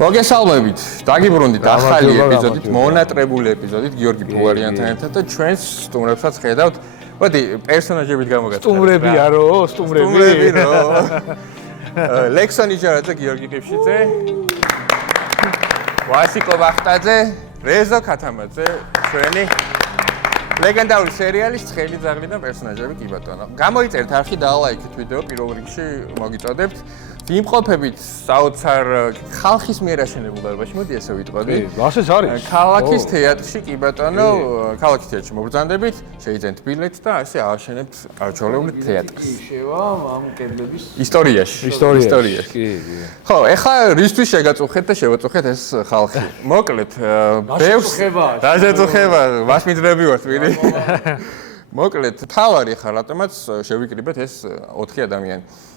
მოგესალმებით, დაგიბრუნდით ახალი ეპიზოდით, მონატრებული ეპიზოდით გიორგი ბულარიანთან ერთად და ჩვენს სტუმრებსაც ხედავთ. მოდი, პერსონაჟებით გამოგაცნობთ. სტუმრები არო, სტუმრები რო. ლექსონი ჯარაძე, გიორგი ყიფშიძე. ვასიკო ბახტაძე, რეზო ქათამაძე, ჩვენი ლეგენდარული სერიალის ცხელი ძაღლიდან პერსონაჟები კი ბატონო. გამოიწერთ არხი და ლაიქით ვიდეო პირველ რიგში მოგიწოდებთ. ვიმყოფებით საოცარ ხალხის მიერ აშენებულ დარბაზში, მოდი ესე ვიტყოდი. ასეც არის. ქალაქის თეატრში კი ბატონო, ქალაქის თეატრში მოგბრძანდებით, შეიძენთ ბილეთს და ასე ააშენებთ არჩეულებული თეატრს. შევა ამ კედლების ისტორიაში. კი. ხო, ეხლა რისთვის შეგაწუხეთ და შევაწუხეთ ეს ხალხი. მოკლედ, ბევრს დაჟეწუხება, მასმიძრები ვართ ვირი. მოკლედ, თავარი ხარ, რატომაც შევიკრიბეთ ეს 4 ადამიანი.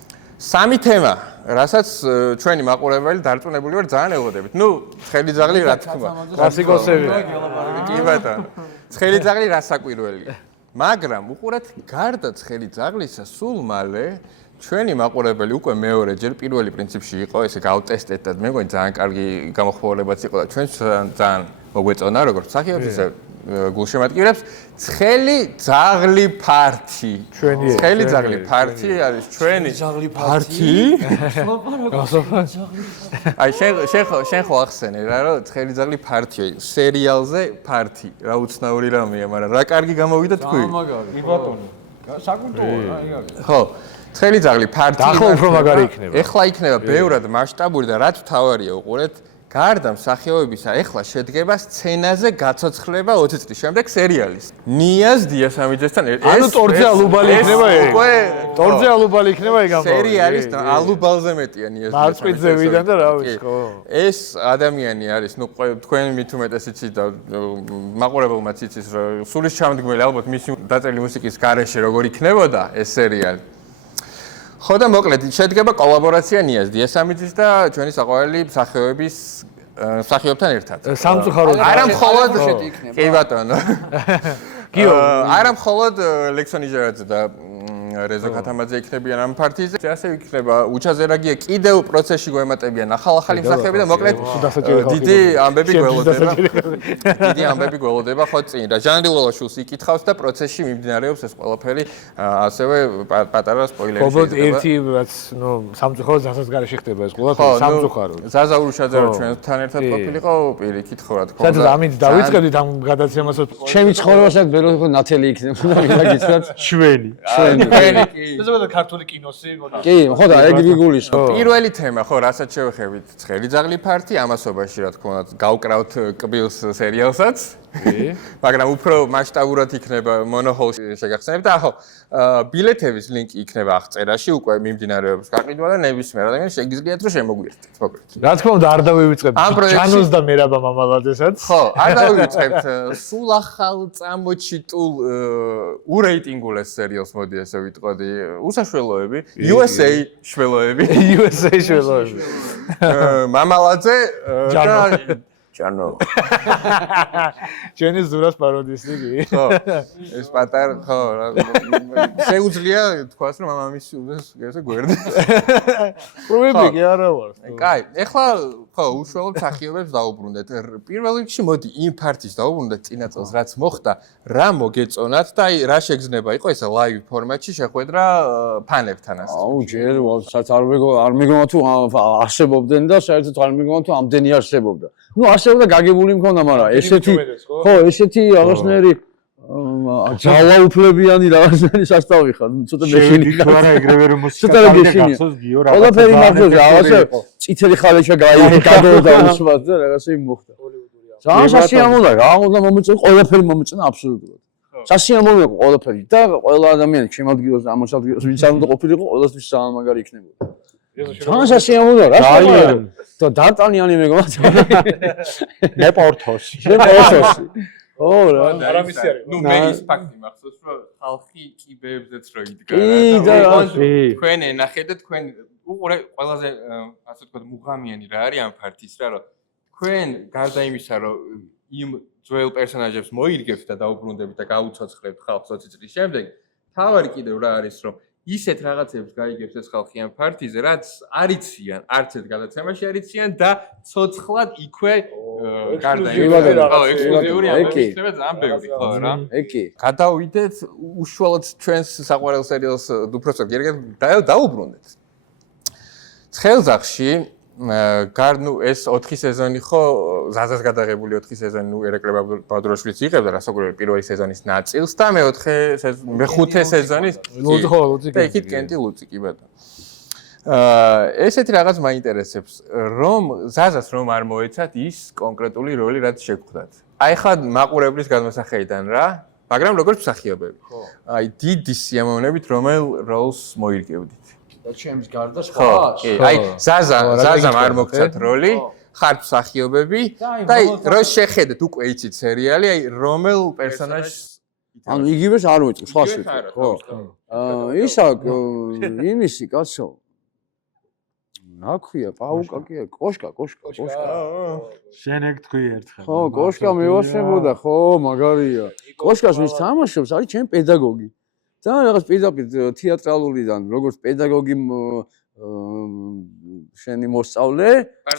სამი თემა, რასაც ჩვენი მაყურებელი დარწმუნებული ვარ ძალიან ელოდებით. ნუ, ცხელი ძაღლი რა თქმა. კლასიკოსები. კი ბატონო. ცხელი ძაღლი რასაკვირველია. მაგრამ უყურეთ, გარდა ცხელი ძაღლისა, სულ მალე ჩვენი მაყურებელი უკვე მეორეჯერ პირველი პრინციპში იყო, ესე გავტესტეთ და მე მგონი ძალიან კარგი გამოხმაურებაც იყო და ჩვენს ძალიან მოგვეწონა, როგორც მსახიობს, ისე გულშემატკივრებს, ცხელი ძაღლი ფართი. ცხელი ძაღლი ფართი არის ჩვენი ძაღლი ფართი. აი შენ ხო ახსენე რა, რომ ცხელი ძაღლი ფართია, სერიალზე ფართი. რა უცნაური რამეა, მაგრამ რა კარგი გამოვიდა თქვი. კი ბატონო. საკულტურო რა იგივე. ხო. ცხელი ძაღლი ფართი. ახლა უფრო მაგარი იქნება. ეხლა იქნება ბევრად მასშტაბური და რაც თავარია უყურეთ, გარდა მსახიობებისა, ეხლა შედგება სცენაზე გაცოცხლება 20 წლის შემდეგ სერიალის. ნიაზ დიასამიძესთან ანუ ტორზე ალუბალი იქნება ეგ. უკვე ტორზე ალუბალი იქნება ეგ ამბავი. სერიალის ალუბალზე მეტია ნიაზ მარწყვითზევიდან და რა ვიცი ხო. ეს ადამიანი არის, ნუ თქვენ მით უმეტეს იცით და მაყურებელმაც იცის, რომ სულის ჩამდგმელი ალბათ მისი დაწერილი მუსიკის გარეშე როგორ იქნებოდა ეს სერიალი. ხო და მოკლედ შედგება კოლაბორაცია ნიაზ დიასამიძის და ჩვენი საყვარელი მსახიობთან ერთად. სამწუხაროდ არა მხოლოდ იქნება. კი ბატონო. არა მხოლოდ ლექსონი ჯერაძე და რეზო ქათამაძე იქნებიან ამ პარტიზე, ასე იქნება უჩაზერაგია კიდევ პროცესში გვემატებიან ახალ-ახალი მსახიობები და მოკლედ დიდი ამბები გველოდება. დიდი ამბები გველოდება ხო წინ რა ჟანრი ლოლაშულს იკითხავს და პროცესში მიმდინარეობს ეს ყველაფერი ასევე პატარა სპოილერი შეიძლება. ერთი რაც ნუ სამწუხაროდ ზაზას გარეშე ხდება ეს ყველაფერი სამწუხაროდ. ზაზა ურუშაძე რომ ჩვენთან ერთად ყოფილიყო პირიქით ხო რა თქმა უნდა. სადაც ამით დავიწყებდით ამ გადაცემას. ჩემი ცხოვრებასაც ვერ ვიყო ნათელი იქნება და გიცნათ შვენი. ზოგადად ქართული კინოსი მოდი. კი, ხო და ეგ გიგულისო. პირველი თემა ხო, რასაც შევეხებით, ცხელი ძაღლი ფართი, ამასობაში რა თქმა უნდა, გავკრავთ კბილს სერიალსაც. მაგრამ უფრო მასშტაბურად იქნება მონოჰოლს შეგახსენებთ და ხო, ბილეთების ლინკი იქნება აღწერაში, უკვე მიმდინარეობს გაყიდვა და ნებისმიერ ადამიანს შეგიძლიათ რომ შემოგვიერთდეთ, მოკლედ. რა თქმა უნდა არ დავივიწყებთ ჯანოს და მერაბა მამალაძესაც. ხო, არ დავივიწყებთ სულ ახალ წამოჩიტულ ურეიტინგულ ეს სერიალს მოდი ესე ვიტყოდი. უსაშველოები, USA შველოები. USA შველოები. მამალაძე და ჯანო. ჩვენი ზურას პაროდისტი კი. ხო. ეს პატარ ხო, შეუძლია თქვას რომ მამამისი ეს გვერდი. პრობლემა კი არა ვარ. კაი, ეხლა ხო, უშუალოდ მსახიობებს დაუბრუნდეთ. პირველ რიგში მოდი იმ პარტის დაუბრუნდეთ წინა წელს რაც მოხდა, რა მოგეწონათ და აი რა შეგრძნება იყო ესა ლაივ ფორმატში შეხვედრა ფანებთან ასე. აუ, ჯერ საერთოდ არ მეგონა თუ არსებობდნენ და საერთოდ არ მეგონა თუ ამდენი არსებობდა. ნუ არსებობდა გაგებული მქონდა, მაგრამ ესეთი ხო, ესეთი რაღაცნაირი ძალაუფლებიანი რაღაცნაირი სასწავლი ხარ, ცოტა მეშინი ხარ. არა ეგრევე რომ ცოტა გეშინია. ყველაფერი მართლაც რაღაცა წითელი ხალეშა გადავიდა უსვათ და რაღაცა იმ მოხდა. ძალიან სასიამოვნოა, გამოდა მომეწონა, ყველაფერი მომეწონა აბსოლუტურად. სასიამოვნოა ყველაფერი და ყველა ადამიანი შემოადგილოს და ამოსადგილოს ვინც არ უნდა ყოფილიყო, ყველასთვის ძალიან მაგარი იქნებოდა. ძალიან სასიამოვნოა რა შეიძლება და დარტანიანი მეგონა. ნეპორთოსი. ო რა არამისი არის. ნუ მე ის ფაქტი მახსოვს რომ ხალხი კიბეებზეც რო იდგა. კი და თქვენ ენახეთ და თქვენ უყურე ყველაზე ასე ვთქვათ მუღამიანი რა არის ამ პარტიის რა რომ თქვენ გარდა იმისა რომ იმ ძველ პერსონაჟებს მოირგებთ და დაუბრუნდებით და გაუცოცხლებთ ხალხს 20 წლის შემდეგ თავარი კიდევ რა არის რომ ისეთ რაღაცებს გაიგებს ეს ხალხი ამ ფარტიზე, რაც არიციან, არც ერთ გადაცემაში არიციან და ცოცხლად იქვე გარდა ექსკლუზიური ამბები იქნება ძალიან ბევრი, ხო რა? ეკი. გადავიდეთ უშუალოდ ჩვენს საყვარელ სერიალს უბრალოდ დაუბრუნდეთ. ცხელზახში გარნუ ეს 4 სეზონი ხო ზაზას გადაღებული 4 სეზონი ნუ ერეკლე ბადროშვილიც იღებდა რასაკვირველი პირველი სეზონის ნაწილს და მეხუთე სეზონის იქით კენტი ლუციკი ბატონო. ესეთი რაღაც მაინტერესებს რომ ზაზას რომ არ მოეცათ ის კონკრეტული როლი რაც შეგხვდათ. აი ხა მაყურებლის გადმოსახედიდან რა, მაგრამ როგორც მსახიობები. აი დიდი სიამოვნებით რომელ როლს მოირგებდით. და ჩემს გარდა სხვა. აი ზაზამ არ მოგცათ როლი, ხართ მსახიობები და აი რო შეხედეთ უკვე იცით სერიალი, აი რომელ პერსონაჟს ანუ იგივეს არ მოიწევს, სხვა შეკ. ხო. ისა იმისი კაცო. ნაქვია, პაუკა კი, კოშკა. შენ ეგ თქვი ერთხელ. ხო, კოშკა მევასებოდა, ხო, მაგარია. კოშკას ვის თამაშობს, არის ჩემი პედაგოგი. ძალიან რაღაც პირდაპირ თეატრალურიდან, როგორც პედაგოგი შენი მოსწავლე,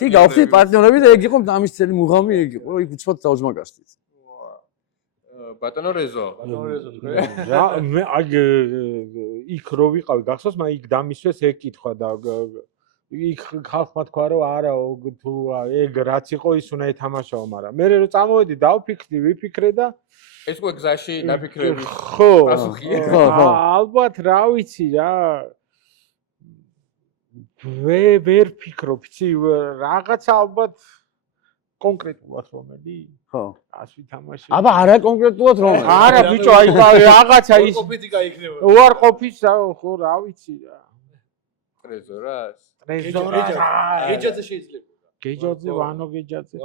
კი გავხდით პარტნიორები და ეგ იყო დამისწელი მუღამი, ეგ იყო, იქ უცბად დაუძმაგასდით. ბატონო რეზო. რა მე აი იქ რო ვიყავი, გახსოვს, მაგრამ იქ დამისვეს ეგ კითხვა და იქ ხალხმა თქვა რომ არა თუ ეგ რაც იყო ის უნდა ეთამაშაო, მაგრამ მე რო წამოვედი ვიფიქრე და ეს უკვე გზაში ნაფიქრების პასუხია. ხო. ალბათ რა ვიცი რა. ვერ ფიქრობ, იცი, რაღაცა ალბათ კონკრეტულად რომელი? ხო. ას ვითამაშე. აბა არა კონკრეტულად რომელი? არა ბიჭო, აი რაღაცა ის ყოფითი გაიქნება. უარყოფის ხო რა ვიცი რა. ტრეზორას. გეჯაძე შეიძლება. გეჯაძე, ვანო გეჯაძე.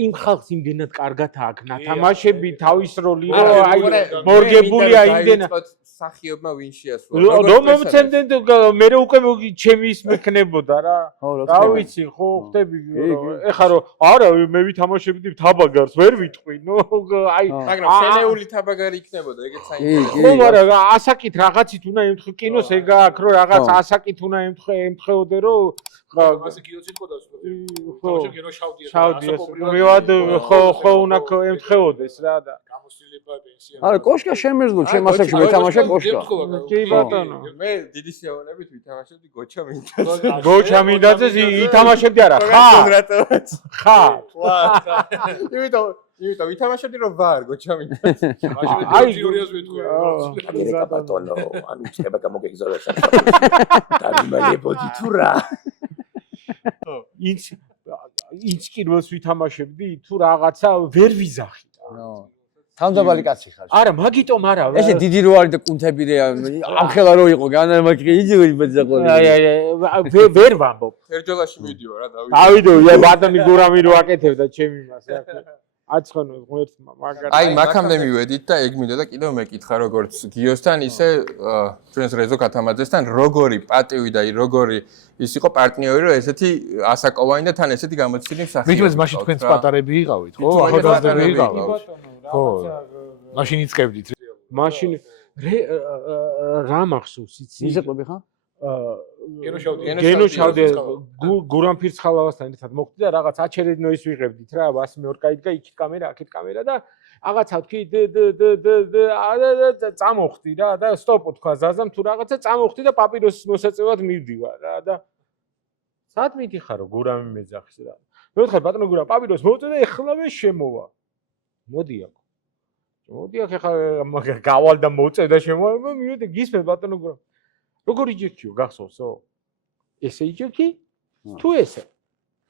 იმ ხალხს იმდენად კარგად აქვს ნათამაშები, თავის როლი აი მორგებულია იმდენად. სახიობმა ვინ შეასრულა. რომ მომცემდნენ მე უკვე ჩემი ის მექნებოდა რა. რა ვიცი, ხო ხდები. ეხლა რომ არა მე ვითამაშებდი თაბაგარს, ვერ ვიტყვი. ნუ აი მაგრამ შენეული თაბაგარი იქნებოდა, ეგეც საინტერესოა. ხო, მაგრამ ასაკით რაღაცით უნდა ემთხე კინოს ეგ აქვს რომ რაღაც ასაკით უნდა ემთხეოდე რომ ასე კინოც იყო და თამაში კინო შავდია. მევად ხო უნდა ემთხეოდეს რა და გამოსილება პენსია. არა, კოშკა შემეძლო, ჩემ ასაკში მეთამაშე კოშკა. კი ბატონო. მე დიდი სიამოვნებით ვითამაშებდი გოჩა მინდაძეს. გოჩა მინდაძეს ითამაშებდი არა, ხარ. იმიტომ ვითამაშებდი რომ ვარ გოჩა მინდაძეს. აი ჯიურიას ვიტყვი. აგერეკა ბატონო, ანუ წება გამოგეგზავნეს. დამიმალებოდი თუ რა. ის კინოს ვითამაშებდი თუ რაღაცა ვერ ვიზახი. თავდაბალი კაცი ხარ. არა, მაგიტომ არა. ესე დიდი რო არის და კუნთები რა ამხელა რო იყო, განამაკრე იძი ბეძაყოლი. აი, ვერ ვამბობ. ერჯოლაში მიდიო რა დავიდო. დავიდო, ბატონი გურამი რო აკეთებდა ჩემი მას რა. აცხონო ღმერთმა მაგარი. აი, მაქამდე მივედით და ეგ მინდოდა კიდევ მეკითხა როგორც გიოსთან, ისე ჩვენს რეზო ქათამაძესთან, როგორი პატივი და როგორი ის იყო პარტნიორი, რომ ესეთი ასაკოვანი და თან ესეთი გამოცდილი მსახიობი. მithmetes მაშინ თქვენს პატარები იყავით, ხო? ახალგაზრდები იყავით. ხო. მაშინ იწკებდით. მაშინ რა მახსოვს იცი? იზეკლები ხა? გენო შავდე გურამ ფირცხალავასთან ერთად მოხდი და რაღაც აჩერედნოის ვიღებდით რა, ას მეორკაიდგა იქით კამერა, აქეთ კამერა და რაღაცა თქვი წამოხდი რა და სტოპო თქვა ზაზამ თუ რაღაცა წამოხდი და პაპიროსის მოსაწევად მივდივარ რა და სად მიდიხარო გურამი მეძახის რა. მე ვთხარ ბატონო გურამ პაპიროს მოვწე და ეხლავე შემოვა. მოდი აქ. მოდი აქ ეხლა გავალ და მოვწე და შემოვა, მივედი გისმენთ ბატონო გურამ. როგორი ჯექიო გახსოვსო? ესე იჯექი? თუ ესე?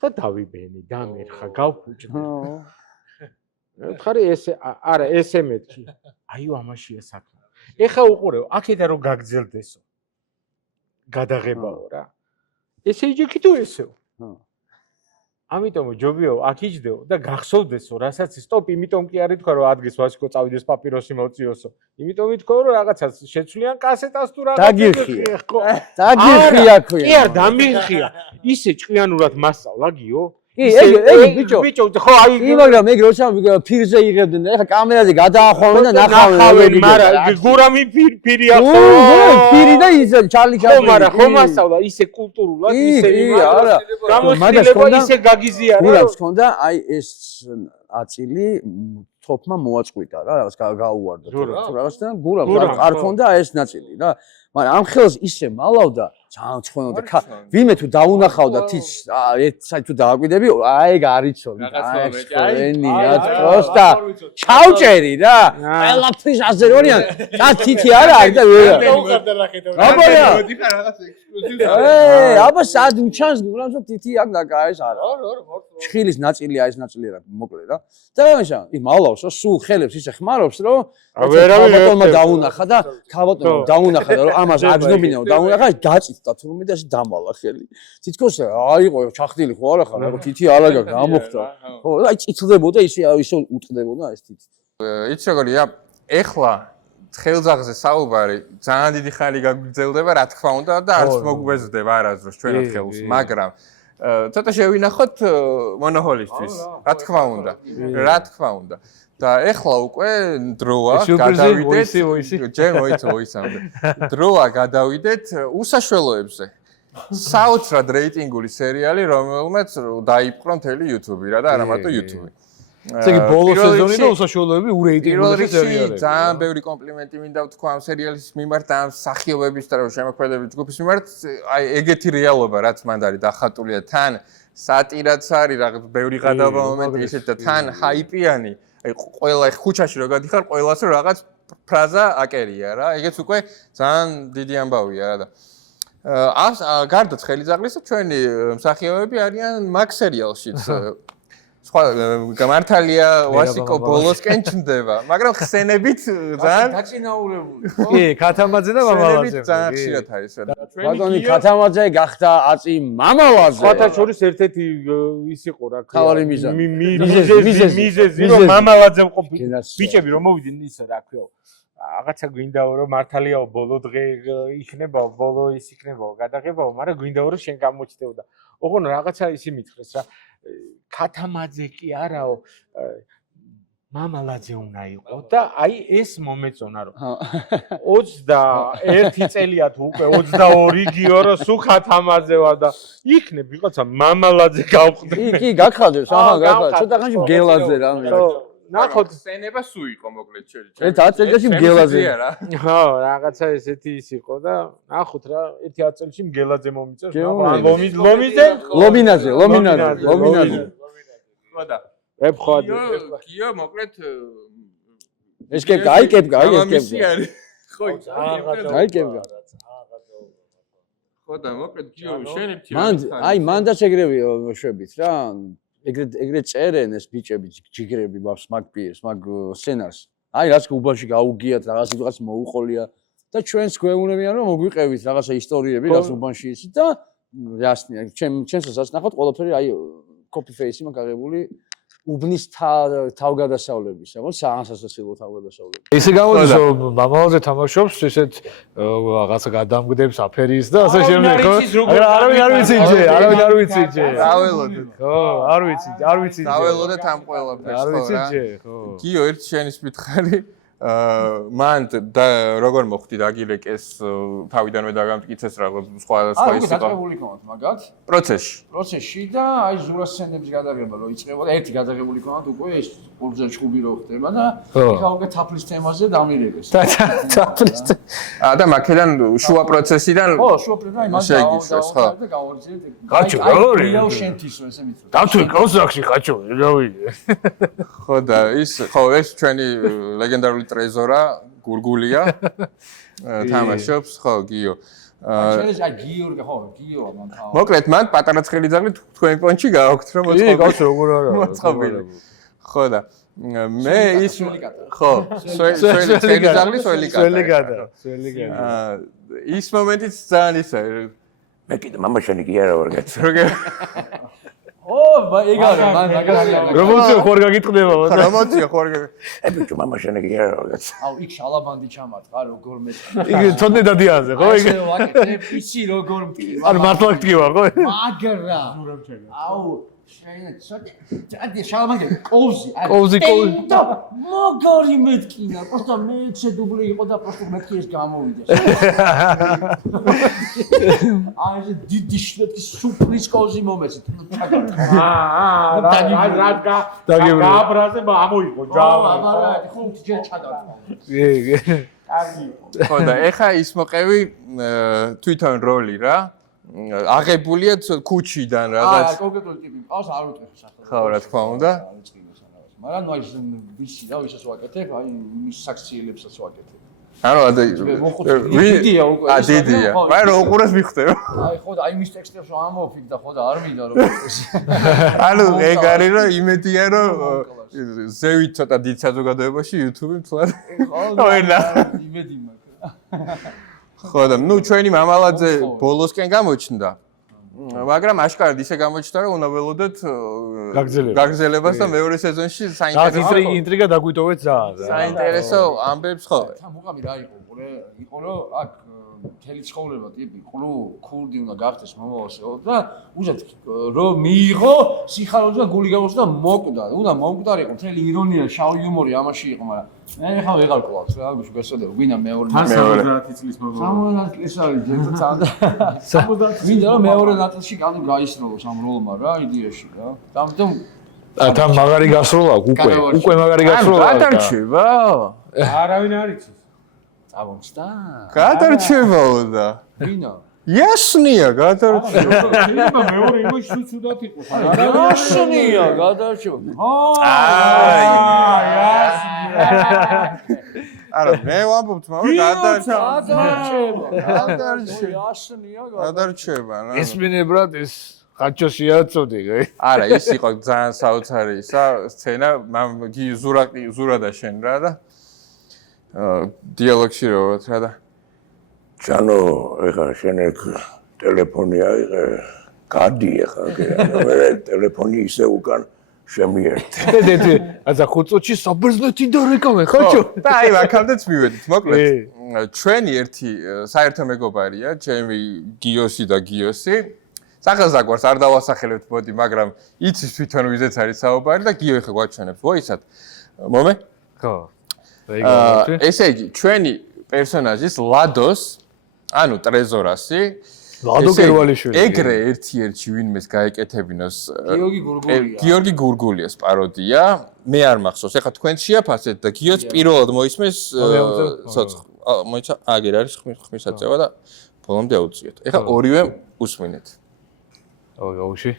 და დავიბენი, დამერხა, გავფუჭდი. ვთხარი ესე, არა, ესე მეთქი. აიო, ამაშია საქმე. ეხა უყურეო, აქედა რომ გაგძელდესო. გადაღებაო რა. ესე იჯექი თუ ესეო? ამიტომ ჯობიო, აქ იჯდეო და გახსოვდესო, რასაც სტოპ, იმიტომ კი არ ითქვა რომ ადგეს ვაშკო წავიდეს პაპიროსი მოვწიოსო. იმიტომ ითქვა რომ რაღაცას შეცვლიან კასეტას თუ რაღაცა. დაგიხია ქვია. კი არ დამიხია. ისე ჭკვიანურად მასწავლა გიო. ეგ ბიჭო. ბიჭო, ხო აი მაგრამ ეგ როცა ფირზე იღებდნენ, ეხლა კამერაზე გადაახვავენ და ნახავენ. მაგრამ გურამი ფირი აქვს. ფირი და ის ჩარლი ჩაპლინი. ხო, მაგრამ ხომ ასავლა ისე კულტურულად, ისე არა. გამოცდილება ისე გაგიზია რა. გურამს ქონდა აი ეს აწილი თოფმა მოაწყვიტა რა, რაღაც გაუვარდა თუ რაღაც და გურამს არ ქონდა ეს ნაწილი რა. მაგრამ ამ ხელს ისე მალავდა, ძალიან ცხონოდა. ვიმე თუ დაუნახავდა თის ერთ საით თუ დააკვიდები, აი ეგ არიცოდი. აი ცხენი რა, პროსტა ჩავჭერი რა. ყველაფრის აზერონიან. და თითი არა არის და ვერა. დაუყარდა რა ხედავ. აბა რაღაც ექსკლუზივი. აბა სად უჩანს გურამს და თითი აქ დაკა ეს არა. ჩხილის ნაწილია ეს ნაწილი რა, მოკლე რა. და ამაშა ის მალავს რა, სულ ხელებს ისე ხმარობს რომ ქალბატონმა დაუნახა და ქალბატონმა დაუნახა და რომ ამას აგზნობინა დაუნახა გაწიწდა თურმე და ეს დამალა ხელი. თითქოს აიყო ჩახდილი ხო არა ხარ, თითი არა გაქვს ამოხდა. ხო, აი წიწდებოდა ისე უტყდებოდა ეს თითი. იცი როგორია? ეხლა ხელძაღზე საუბარი ძალიან დიდი ხანი გაგრძელდება, რა თქმა უნდა და არც მოგვეზრდება არასდროს ჩვენად ხელს, მაგრამ ცოტა შევინახოთ მონოჰოლისთვის, რა თქმა უნდა. რა თქმა უნდა. და ეხლა უკვე დროა გადავიდეთ ჯერ მოიცავ. დროა გადავიდეთ უსაშველოებზე. საოცრად რეიტინგული სერიალი, რომელმაც დაიპყრო მთელი YouTube რა და არა მარტო YouTube. ესე იგი ბოლო სეზონი და უსაშველოები ურეიტინგული სერიალები. ძალიან ბევრი კომპლიმენტი მინდა ვთქვა ამ სერიალის მიმართ და ამ სახიობების და შემოქმედების ჯგუფის მიმართ. აი ეგეთი რეალობა რაც მანდ არის დახატულია თან სატირაც არის რაღაც ბევრი გადავა მომენტი ისეთ და თან ჰაიპიანი. აი ყველა ხუჩაში რო გადიხარ ყველას რო რაღაც ფრაზა აკერია რა. ეგეც უკვე ძალიან დიდი ამბავია რა და გარდა ხელიზაღლისა ჩვენი მსახიობები არიან მაგ სერიალშიც. სხვა გამართალია ვასიკო ბოლოსკენ ჩნდება, მაგრამ ხსენებით ძალიან დაწინაურებული. კი, ქათამაძე და მამალაძე. ძალიან ხშირად არის რა. ბატონი ქათამაძე გახდა აწი მამალაძე. სხვათა შორის ერთ-ერთი ის იყო რა. თავარი მიზანი. მიზეზი რომ მამალაძემ ყოფილი ბიჭები რომ მოვიდნენ ისე რა ქვია. რაღაცა გვინდაო რომ მართალიაო ბოლო დღე იქნებაო, ბოლო ის იქნებაო, გადაღებაო, მაგრამ გვინდაო რომ შენ გამოჩნდებოდა. ოღონ რაღაცა ისი მითხრეს რა. ქათამაძე კი არაო მამალაძე უნდა იყო და აი ეს მომეწონა რომ 21 წელია თუ უკვე 22 გიო რომ სულ ქათამაძე ვარ და იქნებ ვიღაცა მამალაძე გავყდი. კი გახადებს, აჰა გახადებს. ცოტა ხანში მგელაძე რა მე. ნახოთ სცენება სულ იყო მოკლედ შეიძლება. ერთ 10 წელში მგელაძე. ხო, რაღაცა ესეთი ის იყო და ნახოთ რა, ერთი 10 წელში მგელაძე მომიწევს. ლომინაძე. ხოდა. ებხვადე. კიო მოკლედ ეს კეპკა, აი კეპკა. ხო, აი კეპკა. ხოდა მოკლედ კიო შენებთი მან და ეგრევე შვებით რა. ეგრე წერენ ეს ბიჭები ჯიგრები მაგ პირს, მაგ სცენარს. აი რაც უბანში გაუგიათ, რაღაც მოუყოლია და ჩვენს გვეუბნებიან რომ მოგვიყევით რაღაცა ისტორიები, რაც უბანში ისიც და რასნია, ჩემსაც ნახოთ ყველაფერი აი copy paste მაგ აღებული უბნის თავგადასავლებისა, ხო? საანსასაცილო თავგადასავლები. ისე გამოდის რომ მამალაძე თამაშობს ესეთ რაღაცა გადამგდებს აფერის და ასე შემდეგ, ხო? არავინ არ ვიცი ჯე. დაველოდეთ. ხო, არ ვიცი. დაველოდეთ ამ ყველაფერს, არ ვიცი ჯე, ხო. კიო ერთ შენის მითხარი მან და როგორ მოხდი დაგილეკეს თავიდანვე დაგამტკიცეს რაღაც სხვა ის იყო. გადაღებული ქონდათ მაგათ პროცესში და აი ზურას სცენების გადაღება რო იწყებოდა ერთი გადაღებული ქონდათ უკვე ეს ორჯერ ჩხუბი რო ხდება და იქა უკვე თაფლის თემაზე დამირეკეს. თაფლის და მაქედან შუა პროცესიდან ხო შუა პროცესიდან მან შეიგიშეს ხო და გავორჩიეთ ხაჩო როგორი შენთისო ესე მითხრა დავთვი კონსტრაქში ხაჩო რავი ხო და ის ხო ეს ჩვენი ლეგენდარული ტრეზორა გურგულია თამაშობს ხო გიო შეიძლება აი გიორგი ხო გიოა მან თავი მოკლედ მან პატარა ცხელიძაღლი თქვენი პონჩი გააქვთ რომ მოწყობილი კი გავს როგორ არა მოწყობილი ხო და მე ის ხო ცხელიძაღლი სველიკატა ის მომენტიც ძალიან ისე მე კიდე მამაშენი კი არა ვარ გაც ეგ არა მან მაგალითად პრომოციო ხوار გაგიტყდება პრომოციო ხوار ბიჭო მამაშენი კი არა ვარ გაც აუ იქ შალაბანდი ჩამატყა როგორ მეტყვი იგი თონე დადიანზე ხო იგი ისი როგორ მტკივა არ მართლა მტკივა ხო მაგრამ აუ ადი შალამანგი კოვზი კოვზი. მაგარი მეთკინა просто მეცე დუბლი იყო და просто მეთკი ეს გამოვიდა აი ეს დიდი შლეტი სუპრის კოვზი მომეცეთ გააბრაზე ამოიღო ჯავა აბარა 5 ჯერ ჩადარდა ხო და ეხა ის მოყევი თვითონ როლი რა აღებულია ქუჩიდან რაღაც კონკრეტული ტიპი ყავს არ ვიტყვი სახელს ხო რა თქმა უნდა მაგრამ ნუ ის ვიცი რა ვისაც ვაკეთებ აი მის საქციელებსაც ვაკეთებ ანუ დიდია უკვე დიდია მაგრამ რო უყურეს მიხდება აი ხო და აი მის ტექსტებს რომ ამოვფიქ და ხო და არ მინდა რომ ანუ ეგ არის რომ იმედია რომ ზევით ცოტა დიდ საზოგადოებაში YouTube-ი მთლად იმედი მაქვს ხო და ნუ ჩვენი მამალაძე ბოლოსკენ გამოჩნდა მაგრამ აშკარად ისე გამოჩნდა რომ უნდა ველოდოთ გაგრძელებას და მეორე სეზონში საინტერესო ინტრიგა დაგვიტოვეთ ძალიან საინტერესო ამბებს ხო თან მუყამი რა იყო ყურე იყო რომ აქ მთელი ცხოვრება ტიპი ქურდი უნდა გახდეს მომავალში და უზად რომ მიიღო სიხარულზე და გული გამოსა და მოკვდა უნდა მომკვდარიყო მთელი ირონია შავი იუმორი ამაში იყო მაგრამ მე ხა ვეღარ ყოლავს რა გუშ გასწოდებ გვინდა მეორე 70 წლის მოგონება 70 წლის არის ჯერ და 70 მინდა რომ მეორე ნაწილში კანუ გაისროლოს ამ როლმა რა იდეაში რა ამიტომ თან მაგარი გასროლა უკვე მაგარი გასროლა გადარჩება არავინ არ იცის წამოწდა გადარჩებაო და ვინა იასნია გადარჩება შეიძლება მეორე იმაში თუ ცუდად იყოს იასნია გადარჩება არა მე ვამბობთ მაგრამ გადარჩება რა ესმინე ბრატ ეს ხაჩოშია წოდი არა ის იყო ძალიან საოცარი სცენა ზურადა შენ რა და დიალოგში როგორც რა და ჩანო ეხა შენ ეგ ტელეფონი აიღე გადი ეხა მე ტელეფონი ისე უკან შემიერთე დედი აზა ხუწოჩი საბერძნეთი და რეკავენ ხაჩო და აი აქამდეც მივედით მოკლედ ჩვენი ერთი საერთო მეგობარია ჩემი გიოსი და გიოსი სახელს აგვარს არ დავასახელებთ მოდი მაგრამ იცის თვითონ ვიზეც არის საუბარი და გიო ეხა გვაჩვენებს ვოისად მომე ხო ესე იგი ჩვენი პერსონაჟის ლადოს ანუ ტრეზორასი ლადო კერვალიშვილი ეგრე ერთ-ერთი ვინმეს გაეკეთებინოს გიორგი გურგულიას პაროდია მე არ მახსოვს ეხლა თქვენ შეაფასეთ და გიოც პირველად მოისმეს მოიცა აგერ არის ხმის აწევა და ბოლომდე აუწიოთ ეხლა ორივე უსმინეთ აუში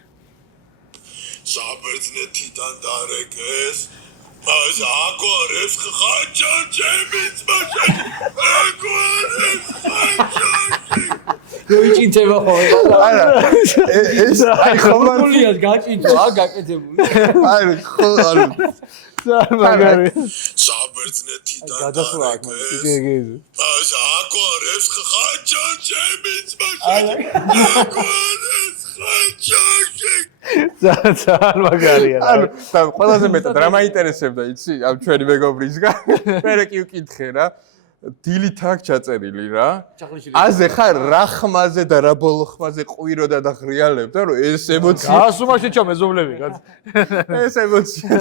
საბერძნეთიდან დარეკეს მას აგვარებს ხაჭა ჩემიც მაშინ აგვარებს ხაჭა ვიჭინდება ხო არა ეს აი ხომარ გულიას გაჭინჯო ა გაკეთებული აი ხო არა მაგარი საბერძნეთიდან დარეკეს მას აგვარებს ხაჭა ჩემიც მაშინ აგვარებს ხაჭა ძალიან მაგარია ანუ და ყველაზე მეტად რა მაინტერესებდა იცი ამ ჩვენი მეგობრისგან მე კი ვკითხე რა დილით აქ ჩაწერილი რა აზე ხარ რა ხმაზე და რა ბოლო ხმაზე ყვიროდა და ღრიალებდა რომ ეს ემოცია გასუმაში ჩამეზობლები კაც ეს ემოცია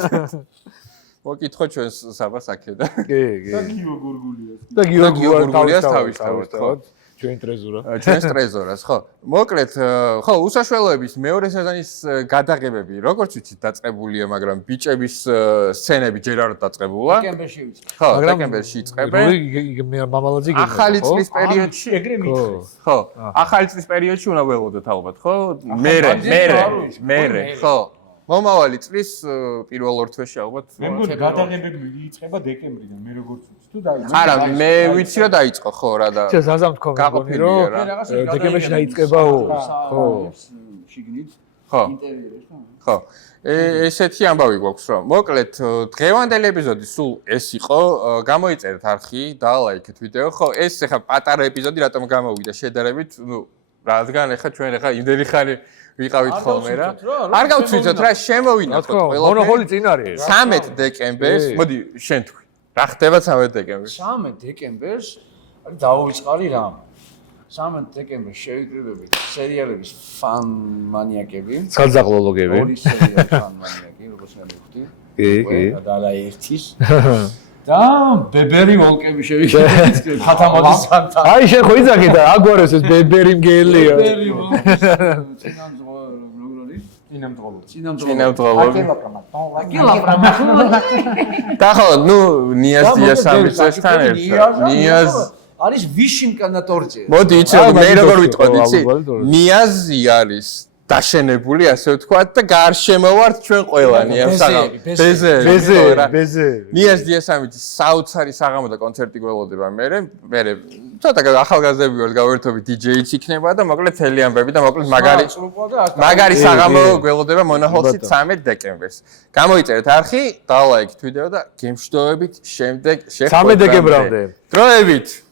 მოკითხო ჩვენს საბას აქედა კი და გიო გურგულიას თავისთავად ხო ჩვენ ტრეზორა ჩვენს ტრეზორას ხო მოკლედ ხო უსაშველოების მეორე სეზონის გადაღებები როგორც ვიცით დაწყებულია მაგრამ ბიჭების სცენები ჯერ არ დაწყებულა დეკემბერში ვიცი ხო დეკემბერში იწყებენ მამალაძე ახალი წლის პერიოდში ეგრე მითხეს ხო ახალი წლის პერიოდში უნდა ველოდოთ ალბათ ხო მერე ხო მომავალი წლის პირველ ორ თვეში ალბათ მე მგონი გადაღებები იწყება დეკემბრიდან მე როგორც ვიცი თუ დაიწყო არა მე ვიცი რომ დაიწყო ხო რა და ზაზამ თქვა მეგონი რომ დეკემბერში დაიწყებაო ხო შიგნით ხო ინტერიერში ხო ესეთი ამბავი გვაქვს რომ მოკლედ დღევანდელი ეპიზოდი სულ ეს იყო გამოიწერეთ არხი და ლაიქეთ ვიდეო ხო ეს ახლა პატარა ეპიზოდი რატომ გამოვიდა შედარებით ნუ რადგან ახლა ჩვენ ახლა იმდენი ხანი ვიყავით ხოლმე რა არ გავცვიცოთ რა შემოვინახოთ ყველაფერი მონოჰოლი წინ არის 13 დეკემბერს მოდი შენ თქვი რა ხდება 13 დეკემბერს 13 დეკემბერს არის დავოვიწყარი რამ 13 დეკემბერს შევიკრიბებით სერიალების ფან მანიაკები. სალძაღლოლოგები. ორი სერიალი ფან მანიაკი, როგორც მე მივხვდი. კი. და და ერთის. და ბებერი ვოლკები შევიკრიბებით ხათამაძის სანთან. აი შენ ხო იცახი და აგვარეს ეს ბებერი მგელია. ბებერი ვოლკები. წინამძღოლები. და ხო, ნუ ნიაზ დიასამიცესთან ერთად. ნიაზ არის ვიშიმკანა ტორჭე. მოდი იცი მე როგორ ვიტყოდი იცი? ნიაზი არის დაშენებული ასე ვთქვათ და გარშემო ვართ ჩვენ ყველანი ამ საღამო. ბეზე. ნიაზ დიასამიცის საოცარი საღამო და კონცერტი გველოდება მე ცოტა ახალგაზრდები ვართ გავერთობით DJ-იც იქნება და მოკლედ თელი ამბები და მოკლედ მაგარი საღამო გველოდება მონაჰოლში 13 დეკემბერს. გამოიწერეთ არხი, დალაიქით ვიდეო და გემშვიდობებით შემდეგ 13 დეკემბრამდე. დროებით